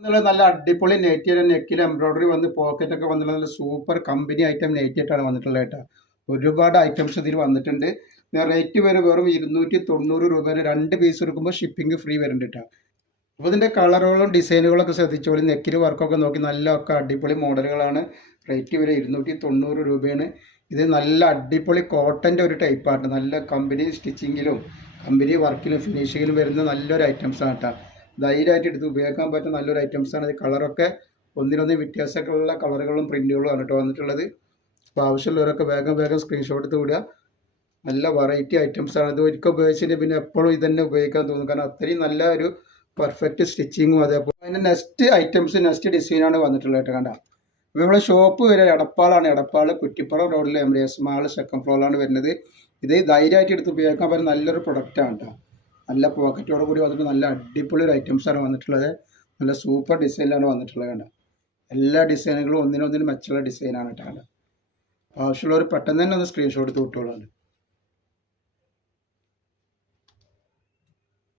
എന്നുള്ള നല്ല അടിപൊളി നെറ്റിയുടെ നെക്കിൽ എംബ്രോയിഡറി വന്ന് പോക്കറ്റൊക്കെ വന്നിട്ടുള്ള നല്ല സൂപ്പർ കമ്പനി ഐറ്റം നെറ്റിയിട്ടാണ് വന്നിട്ടുള്ളത് കേട്ടോ. ഒരുപാട് ഐറ്റംസ് ഇതിൽ വന്നിട്ടുണ്ട്. റേറ്റ് വരെ വെറും 290 രൂപേന് 2 പീസ് എടുക്കുമ്പോൾ ഷിപ്പിംഗ് ഫ്രീ വരുന്നുണ്ട് കേട്ടോ. അപ്പോൾ ഇതിൻ്റെ കളറുകളും ഡിസൈനുകളൊക്കെ ശ്രദ്ധിച്ചോളി. നെക്കിൽ വർക്കൊക്കെ നോക്കി നല്ല ഒക്കെ അടിപൊളി മോഡലുകളാണ്. റേറ്റ് വരെ 290 രൂപയാണ്. ഇത് നല്ല അടിപൊളി കോട്ടൻ്റെ ഒരു ടൈപ്പാണ്. നല്ല കമ്പനി സ്റ്റിച്ചിങ്ങിലും കമ്പനി വർക്കിലും ഫിനിഷിങ്ങിലും വരുന്ന നല്ലൊരു ഐറ്റംസാണ് കേട്ടോ. ധൈര്യമായിട്ട് എടുത്ത് ഉപയോഗിക്കാൻ പറ്റുന്ന നല്ലൊരു ഐറ്റംസാണ്. ഇത് കളറൊക്കെ ഒന്നിനൊന്ന് വ്യത്യാസമൊക്കെയുള്ള കളറുകളും പ്രിൻറ്റുകളും ആണ് കേട്ടോ വന്നിട്ടുള്ളത്. അപ്പോൾ ആവശ്യമുള്ളവരൊക്കെ വേഗം വേഗം സ്ക്രീൻഷോട്ട് എടുത്ത് വിടുക. നല്ല വെറൈറ്റി ഐറ്റംസാണ്. ഇത് ഒരിക്കൽ ഉപയോഗിച്ചിട്ട് പിന്നെ എപ്പോഴും ഇത് തന്നെ ഉപയോഗിക്കാൻ തോന്നും. കാരണം അത്രയും നല്ല ഒരു പെർഫെക്റ്റ് സ്റ്റിച്ചിങ്ങും അതേപോലെ അതിൻ്റെ നെക്സ്റ്റ് ഡിസൈനാണ് വന്നിട്ടുള്ളത് കേട്ടോ. കണ്ട അപ്പോൾ ഇവിടെ ഷോപ്പ് വരെ എടപ്പാളാണ്. എടപ്പാൾ കുറ്റിപ്പുറം റോഡിൽ എംറിയസ് മാൾ സെക്കൻഡ് ഫ്ലോറിലാണ് വരുന്നത്. ഇത് ധൈര്യമായിട്ട് എടുത്ത് ഉപയോഗിക്കാൻ പറ്റുന്ന നല്ലൊരു പ്രൊഡക്റ്റാണ് കേട്ടോ. നല്ല പോക്കറ്റോട് കൂടി വന്നിട്ട് നല്ല അടിപൊളി ഒരു ഐറ്റംസാണ് വന്നിട്ടുള്ളത്. നല്ല സൂപ്പർ ഡിസൈനിലാണ് വന്നിട്ടുള്ളത് കണ്ട. എല്ലാ ഡിസൈനുകളും ഒന്നിനൊന്നിനും മെച്ചുള്ള ഡിസൈനാണ് കേട്ടോ. ആവശ്യമുള്ളവർ പെട്ടെന്ന് തന്നെ ഒന്ന് സ്ക്രീൻഷോട്ട് എടുത്ത് വിട്ടോളാണ്.